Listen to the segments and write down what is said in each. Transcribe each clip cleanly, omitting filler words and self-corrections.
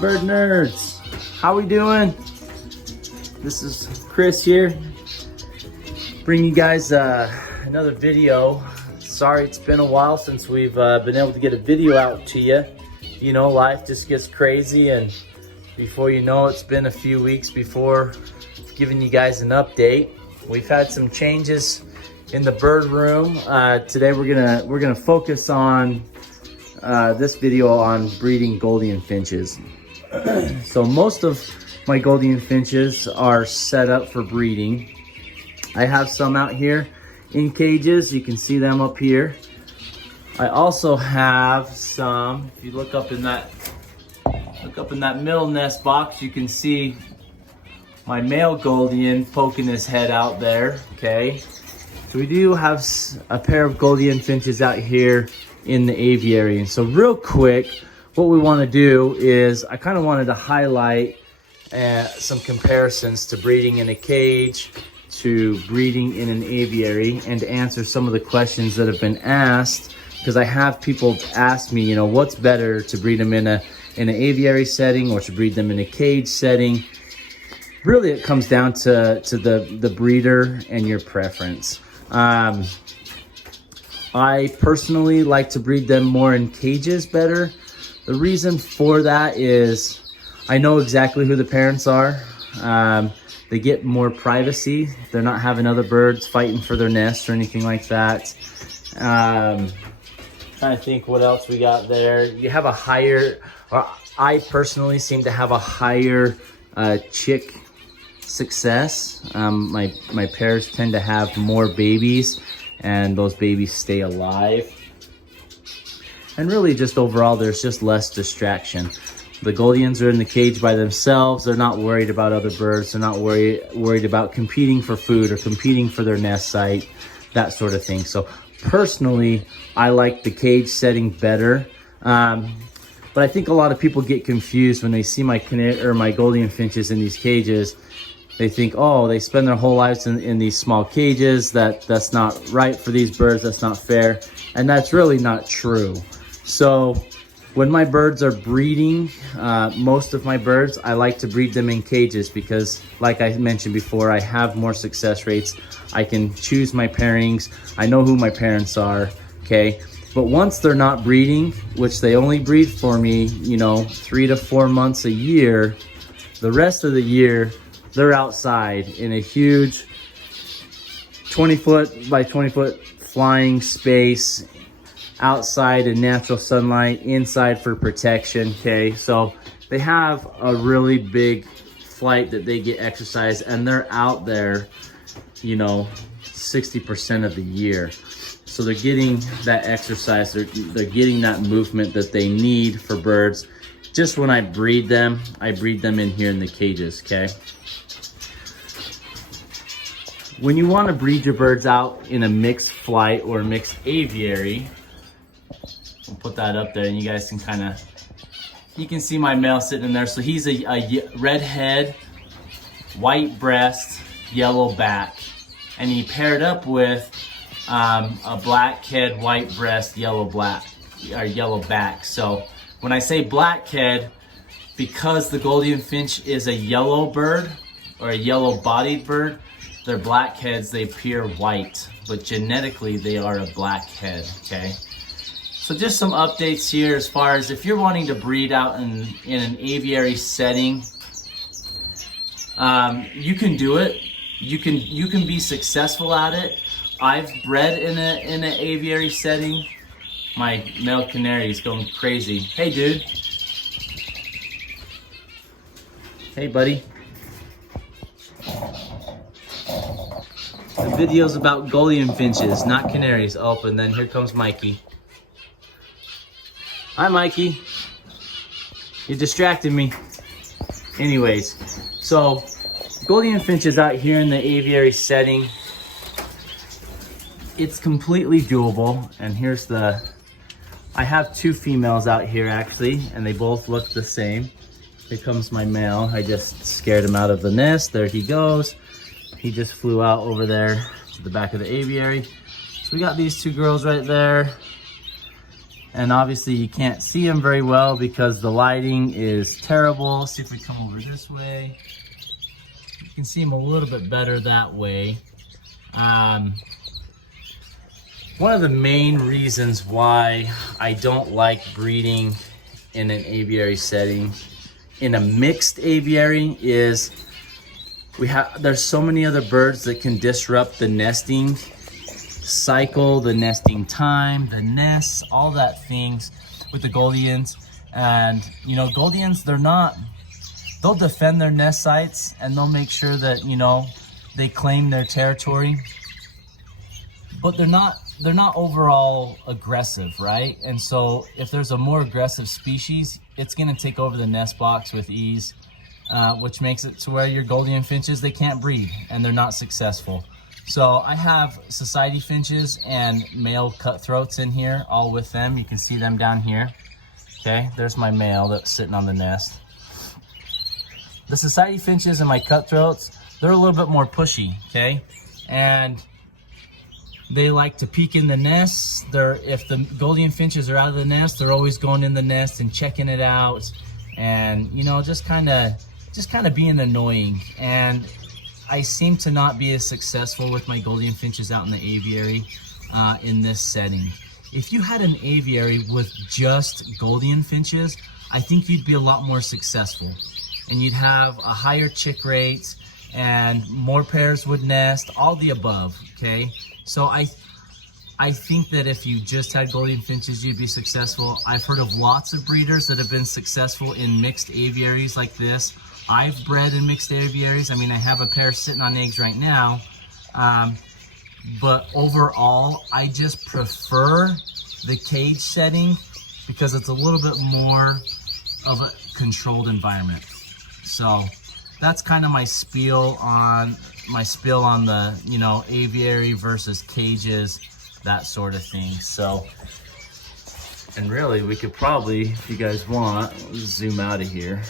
bird nerds, how we doing? This is Chris here, bringing you guys another video. Sorry it's been a while since we've been able to get a video out to you. You know, life just gets crazy, and before you know, it's been a few weeks before giving you guys an update. We've had some changes in the bird room. Today we're gonna focus on this video on breeding Gouldian finches. So most of my Gouldian finches are set up for breeding. I have some out here in cages. You can see them up here. I also have some, if you look up in that middle nest box, you can see my male Gouldian poking his head out there, okay? So we do have a pair of Gouldian finches out here in the aviary. And so real quick, what we want to do is, I kind of wanted to highlight some comparisons to breeding in a cage to breeding in an aviary, and to answer some of the questions that have been asked, because I have people ask me, you know, what's better, to breed them in an aviary setting or to breed them in a cage setting. Really, it comes down to the breeder and your preference. I personally like to breed them more in cages better. The reason for that is I know exactly who the parents are. They get more privacy. They're not having other birds fighting for their nest or anything like that. Trying to think what else we got there. You have a higher, or I personally seem to have a higher chick success. My pairs tend to have more babies, and those babies stay alive. And really, just overall, there's just less distraction. The Gouldians are in the cage by themselves. They're not worried about other birds. They're not worried about competing for food or competing for their nest site, that sort of thing. So personally, I like the cage setting better. But I think a lot of people get confused when they see my Gouldian finches in these cages. They think, oh, they spend their whole lives in these small cages. That's not right for these birds. That's not fair. And that's really not true. So when my birds are breeding, most of my birds, I like to breed them in cages because, like I mentioned before, I have more success rates. I can choose my pairings. I know who my parents are, okay? But once they're not breeding, which they only breed for me, you know, 3 to 4 months a year, the rest of the year, they're outside in a huge 20-foot by 20-foot flying space, outside in natural sunlight, inside for protection, okay? So they have a really big flight that they get exercise, and they're out there, you know, 60% of the year. So they're getting that exercise, they're getting that movement that they need for birds. Just when I breed them in here in the cages, okay? When you want to breed your birds out in a mixed flight or a mixed aviary, we'll put that up there and you guys can kind of, you can see my male sitting in there. So he's a red head, white breast, yellow back. And he paired up with a black head, white breast, yellow back. So when I say black head, because the Gouldian finch is a yellow bird or a yellow bodied bird, they're black heads, they appear white, but genetically they are a black head, okay? So just some updates here as far as if you're wanting to breed out in an aviary setting, you can do it. You can be successful at it. I've bred in an aviary setting. My male canary is going crazy. Hey, dude. Hey, buddy. The video's about Gouldian finches, not canaries. Oh, and then here comes Mikey. Hi, Mikey. You distracted me. Anyways, so Gouldian finches out here in the aviary setting, it's completely doable. And here's I have 2 females out here actually, and they both look the same. Here comes my male. I just scared him out of the nest. There he goes. He just flew out over there to the back of the aviary. So we got these 2 girls right there. And obviously you can't see them very well because the lighting is terrible. Let's see if we come over this way. You can see them a little bit better that way. One of the main reasons why I don't like breeding in an aviary setting, in a mixed aviary, is there's so many other birds that can disrupt the nesting cycle, the nesting time, the nests, all that things with the Gouldians. And you know, Gouldians, they'll defend their nest sites and they'll make sure that, you know, they claim their territory, but they're not overall aggressive, right? And so if there's a more aggressive species, it's gonna take over the nest box with ease, which makes it to where your Gouldian finches, they can't breed and they're not successful. So I have society finches and male cutthroats in here, all with them. You can see them down here. Okay, there's my male that's sitting on the nest. The society finches and my cutthroats, they're a little bit more pushy, okay? And they like to peek in the nests. If the Gouldian finches are out of the nest, they're always going in the nest and checking it out, and you know, just kind of being annoying. And I seem to not be as successful with my Gouldian finches out in the aviary in this setting. If you had an aviary with just Gouldian finches, I think you'd be a lot more successful, and you'd have a higher chick rate and more pairs would nest, all the above, okay? So I think that if you just had Gouldian finches, you'd be successful. I've heard of lots of breeders that have been successful in mixed aviaries like this. I've bred in mixed aviaries. I mean, I have a pair sitting on eggs right now. But overall, I just prefer the cage setting because it's a little bit more of a controlled environment. So that's kind of my spiel on the, you know, aviary versus cages, that sort of thing. So, and really we could probably, if you guys want, zoom out of here.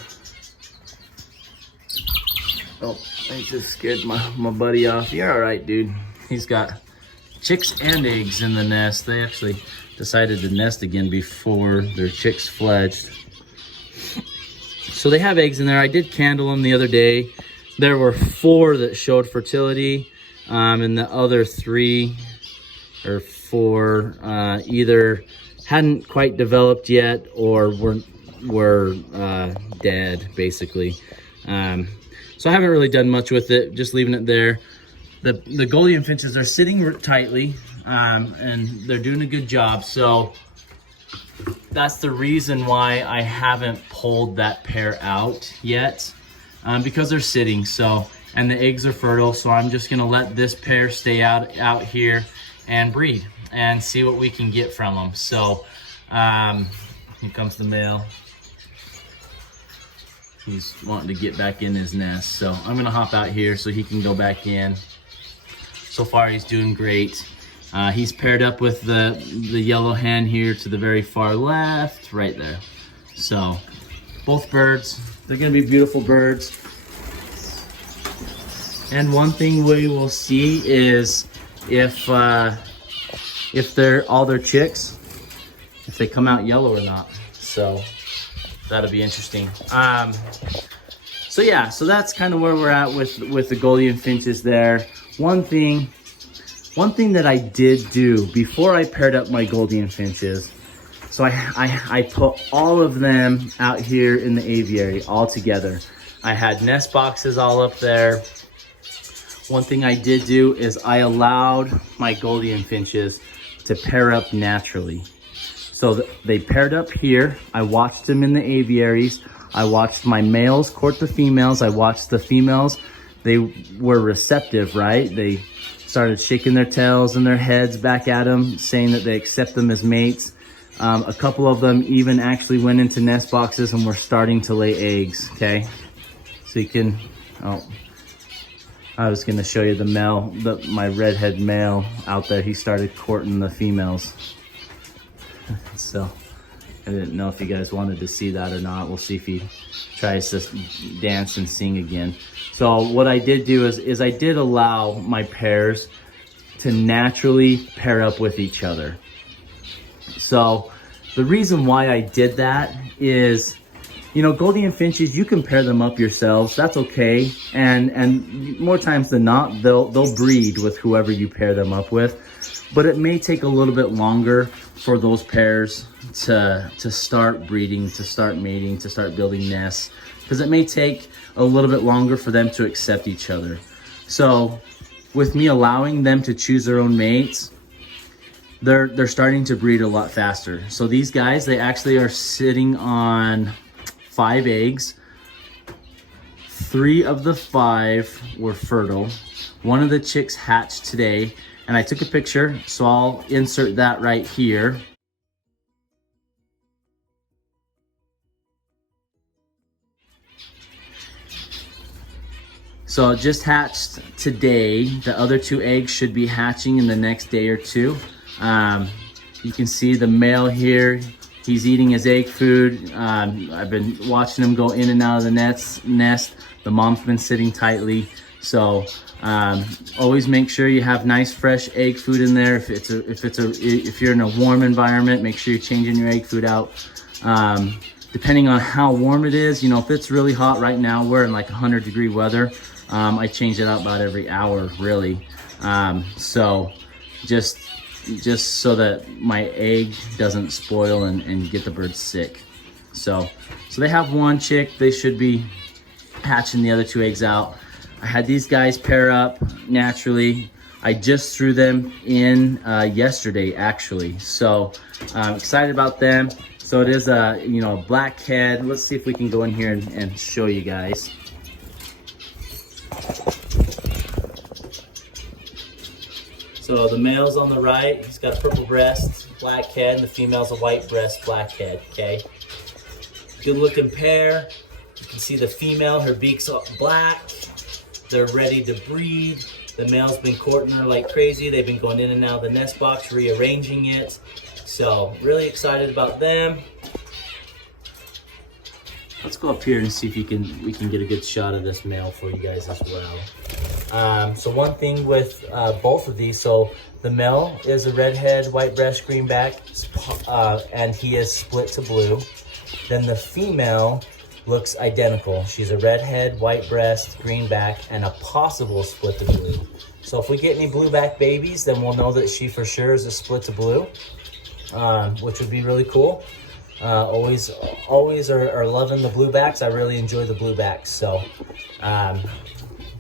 Oh, I just scared my buddy off. You're all right, dude. He's got chicks and eggs in the nest. They actually decided to nest again before their chicks fledged. So they have eggs in there. I did candle them the other day. There were 4 that showed fertility, and the other 3 or 4 either hadn't quite developed yet or were dead, basically. So I haven't really done much with it, just leaving it there. The Gouldian finches are sitting tightly, and they're doing a good job. So that's the reason why I haven't pulled that pair out yet, because they're sitting. So, and the eggs are fertile. So I'm just gonna let this pair stay out here and breed and see what we can get from them. So here comes the male. He's wanting to get back in his nest. So I'm gonna hop out here so he can go back in. So far he's doing great. He's paired up with the yellow hen here to the very far left, right there. So both birds, they're gonna be beautiful birds. And one thing we will see is if they're all their chicks, if they come out yellow or not. So that'll be interesting. So yeah, so that's kind of where we're at with the Gouldian finches there. One thing that I did do before I paired up my Gouldian finches, so I put all of them out here in the aviary all together. I had nest boxes all up there. One thing I did do is I allowed my Gouldian finches to pair up naturally. So they paired up here. I watched them in the aviaries. I watched my males court the females. I watched the females. They were receptive, right? They started shaking their tails and their heads back at them, saying that they accept them as mates. A couple of them even actually went into nest boxes and were starting to lay eggs, okay? So you can, oh, I was gonna show you the male, my redhead male out there. He started courting the females. So I didn't know if you guys wanted to see that or not. We'll see if he tries to dance and sing again. So what I did do is I did allow my pairs to naturally pair up with each other. So The reason why I did that is, you know, Gouldian finches, you can pair them up yourselves. That's okay. And more times than not, they'll breed with whoever you pair them up with. But it may take a little bit longer for those pairs to start breeding, to start mating, to start building nests, because it may take a little bit longer for them to accept each other. So with me allowing them to choose their own mates, they're starting to breed a lot faster. So these guys, they actually are sitting on 5 eggs. 3 of the 5 were fertile. One of the chicks hatched today, and I took a picture, so I'll insert that right here. So it just hatched today. The other 2 eggs should be hatching in the next day or 2. You can see the male here. He's eating his egg food. I've been watching him go in and out of the nest. The mom's been sitting tightly. So always make sure you have nice fresh egg food in there. If you're in a warm environment, make sure you're changing your egg food out. Depending on how warm it is, you know, if it's really hot right now, we're in like 100-degree weather. I change it out about every hour, really. So just so that my egg doesn't spoil and get the birds sick. So they have 1 chick. They should be hatching the other 2 eggs out. I had these guys pair up naturally. I just threw them in yesterday, actually. So I'm excited about them. So it is a, you know, a black head. Let's see if we can go in here and show you guys. So the male's on the right, he's got a purple breast, black head, and the female's a white breast, black head, okay? Good looking pair. You can see the female, her beak's black. They're ready to breed. The male's been courting her like crazy. They've been going in and out of the nest box, rearranging it. So really excited about them. Let's go up here and see if we can get a good shot of this male for you guys as well. So one thing with both of these, so the male is a redhead, white breast, greenback, and he is split to blue. Then the female looks identical. She's a redhead, white breast, greenback, and a possible split to blue. So if we get any blueback babies, then we'll know that she for sure is a split to blue, which would be really cool. Always are loving the bluebacks. I really enjoy the bluebacks. So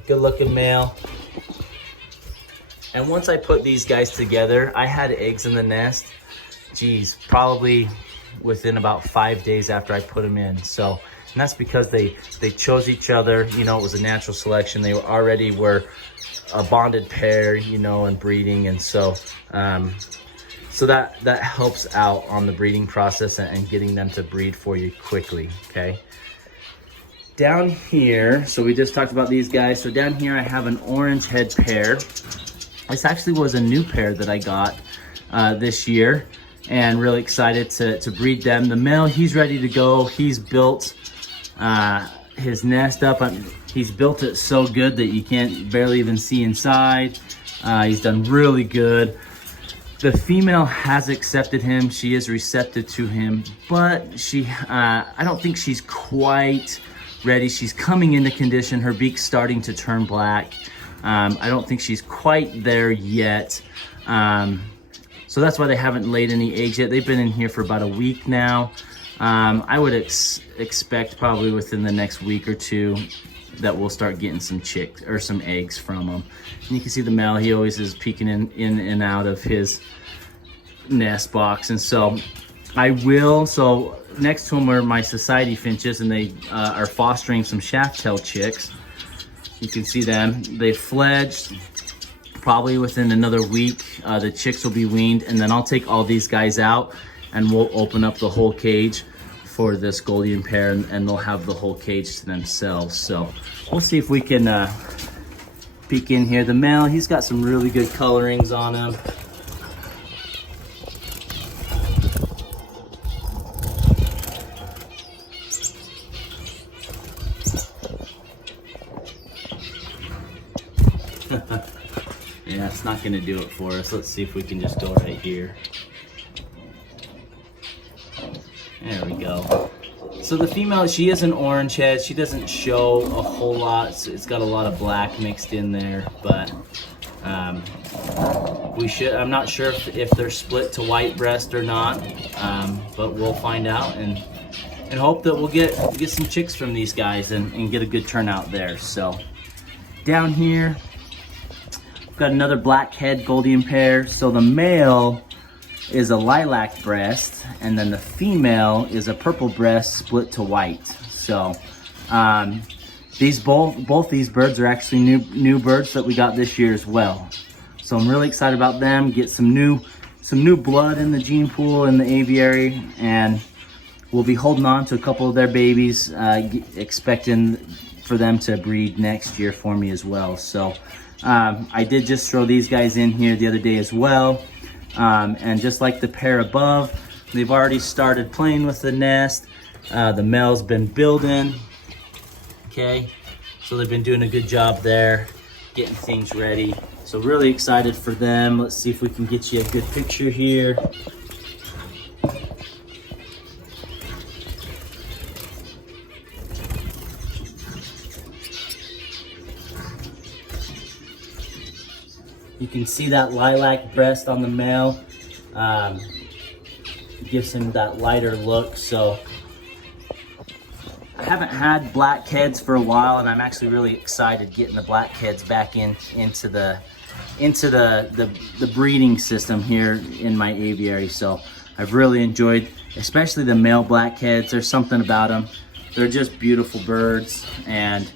good looking male. And once I put these guys together, I had eggs in the nest, geez, probably within about 5 days after I put them in. So, and that's because they chose each other. You know, it was a natural selection. They already were a bonded pair, you know, and breeding. And so so that helps out on the breeding process and getting them to breed for you quickly, okay? Down here, so we just talked about these guys. So down here I have an orange head pair. This actually was a new pair that I got this year, and really excited to breed them. The male, he's ready to go. He's built his nest up. He's built it so good that you can't barely even see inside. He's done really good. The female has accepted him. She is receptive to him, but I don't think she's quite ready. She's coming into condition. Her beak's starting to turn black. I don't think she's quite there yet. So that's why they haven't laid any eggs yet. They've been in here for about a week now. I would expect probably within the next week or 2 that we'll start getting some chicks or some eggs from them. And you can see the male, he always is peeking in and out of his nest box. And so so next to them are my society finches, and they are fostering some shaft-tailed chicks. You can see them. They fledged. Probably within another week, the chicks will be weaned, and then I'll take all these guys out and we'll open up the whole cage for this Gouldian pair, and they'll have the whole cage to themselves. So we'll see if we can peek in here. The male, he's got some really good colorings on him. Yeah, it's not gonna do it for us. Let's see if we can just go right here. go. So the female, she is an orange head. She doesn't show a whole lot. So it's got a lot of black mixed in there, but I'm not sure if they're split to white breast or not, but we'll find out and hope that we'll get some chicks from these guys and get a good turnout there. So down here, we've got another black-head Gouldian pair. So the male is a lilac breast, and then the female is a purple breast split to white. So both these birds are actually new birds that we got this year as well. So I'm really excited about them. Get some new blood in the gene pool in the aviary, and we'll be holding on to a couple of their babies, expecting for them to breed next year for me as well. So I did just throw these guys in here the other day as well. And just like the pair above, they've already started playing with the nest. The male's been building. Okay, so they've been doing a good job there, getting things ready. So really excited for them. Let's see if we can get you a good picture here. You can see that lilac breast on the male. Gives him that lighter look. So I haven't had blackheads for a while, and I'm actually really excited getting the blackheads back into the breeding system here in my aviary. So I've really enjoyed, especially the male blackheads. There's something about them. They're just beautiful birds and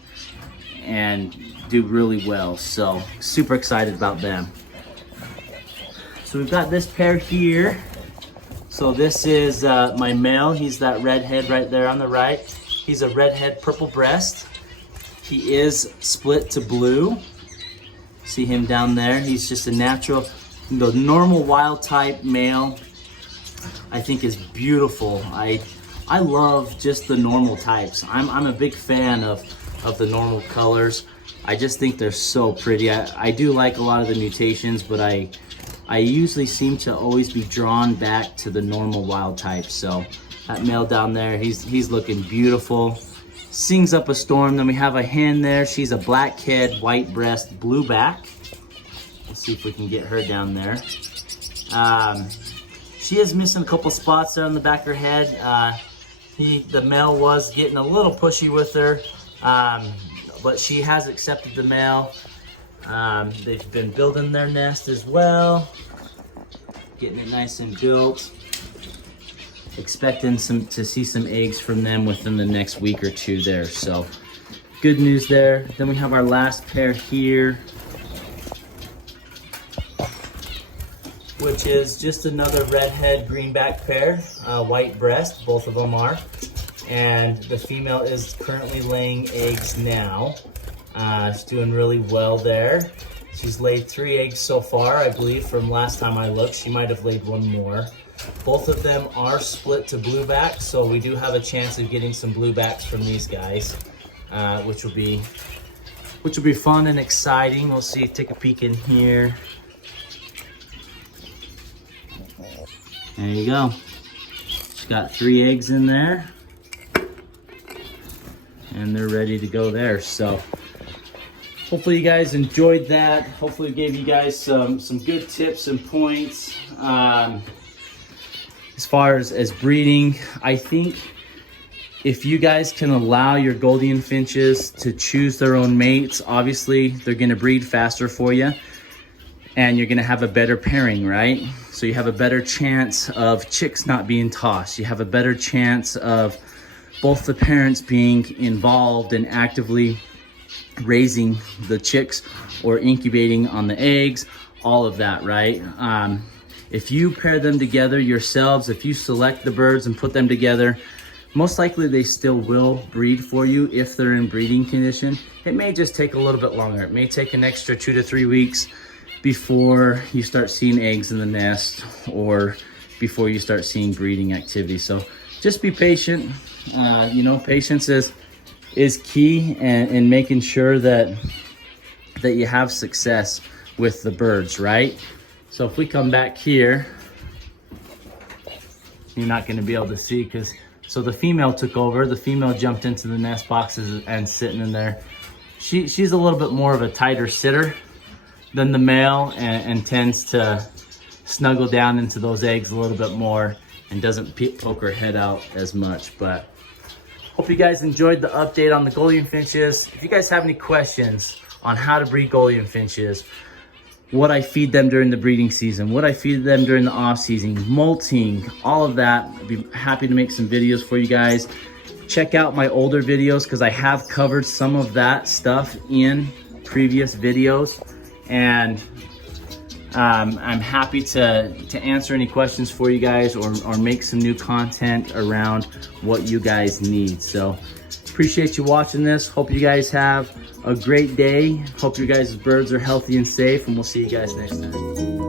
do really well. So super excited about them. So we've got this pair here. So this is my male. He's that red head right there on the right. He's a red head purple breast. He is split to blue. See him down there? He's just a natural, the normal wild type male. I think is beautiful. I love just the normal types. I'm a big fan of the normal colors. I just think they're so pretty. I do like a lot of the mutations, but I usually seem to always be drawn back to the normal wild type. So that male down there, he's looking beautiful. Sings up a storm. Then we have a hen there. She's a black head, white breast, blue back. Let's see if we can get her down there. She is missing a couple spots there on the back of her head. The male was getting a little pushy with her. But she has accepted the male. They've been building their nest as well, getting it nice and built. Expecting to see some eggs from them within the next week or two there. So good news there. Then we have our last pair here, which is just another redhead greenback pair, white breast, both of them are. And the female is currently laying eggs now. She's doing really well there. She's laid 3 eggs so far, I believe, from last time I looked. She might have laid 1 more. Both of them are split to bluebacks, so we do have a chance of getting some bluebacks from these guys, which will be fun and exciting. We'll see. Take a peek in here. There you go. She's got 3 eggs in there, and they're ready to go there. So hopefully you guys enjoyed that. Hopefully it gave you guys some good tips and points. As far as breeding, I think if you guys can allow your Gouldian finches to choose their own mates, obviously they're gonna breed faster for you, and you're gonna have a better pairing, right? So you have a better chance of chicks not being tossed. You have a better chance of both the parents being involved and actively raising the chicks or incubating on the eggs, all of that, right? If you pair them together yourselves, if you select the birds and put them together, most likely they still will breed for you if they're in breeding condition. It may just take a little bit longer. It may take an extra 2 to 3 weeks before you start seeing eggs in the nest or before you start seeing breeding activity. So just be patient. You know, patience is key in making sure that you have success with the birds, right? So if we come back here, you're not going to be able to see because So the female took over. The female jumped into the nest boxes and sitting in there. She's a little bit more of a tighter sitter than the male, and tends to snuggle down into those eggs a little bit more and doesn't poke her head out as much. But hope you guys enjoyed the update on the Gouldian finches. If you guys have any questions on how to breed Gouldian finches, what I feed them during the breeding season, what I feed them during the off season, molting, all of that, I'd be happy to make some videos for you guys. Check out my older videos because I have covered some of that stuff in previous videos, and I'm happy to answer any questions for you guys, or make some new content around what you guys need. So appreciate you watching this. Hope you guys have a great day. Hope your guys' birds are healthy and safe, and we'll see you guys next time.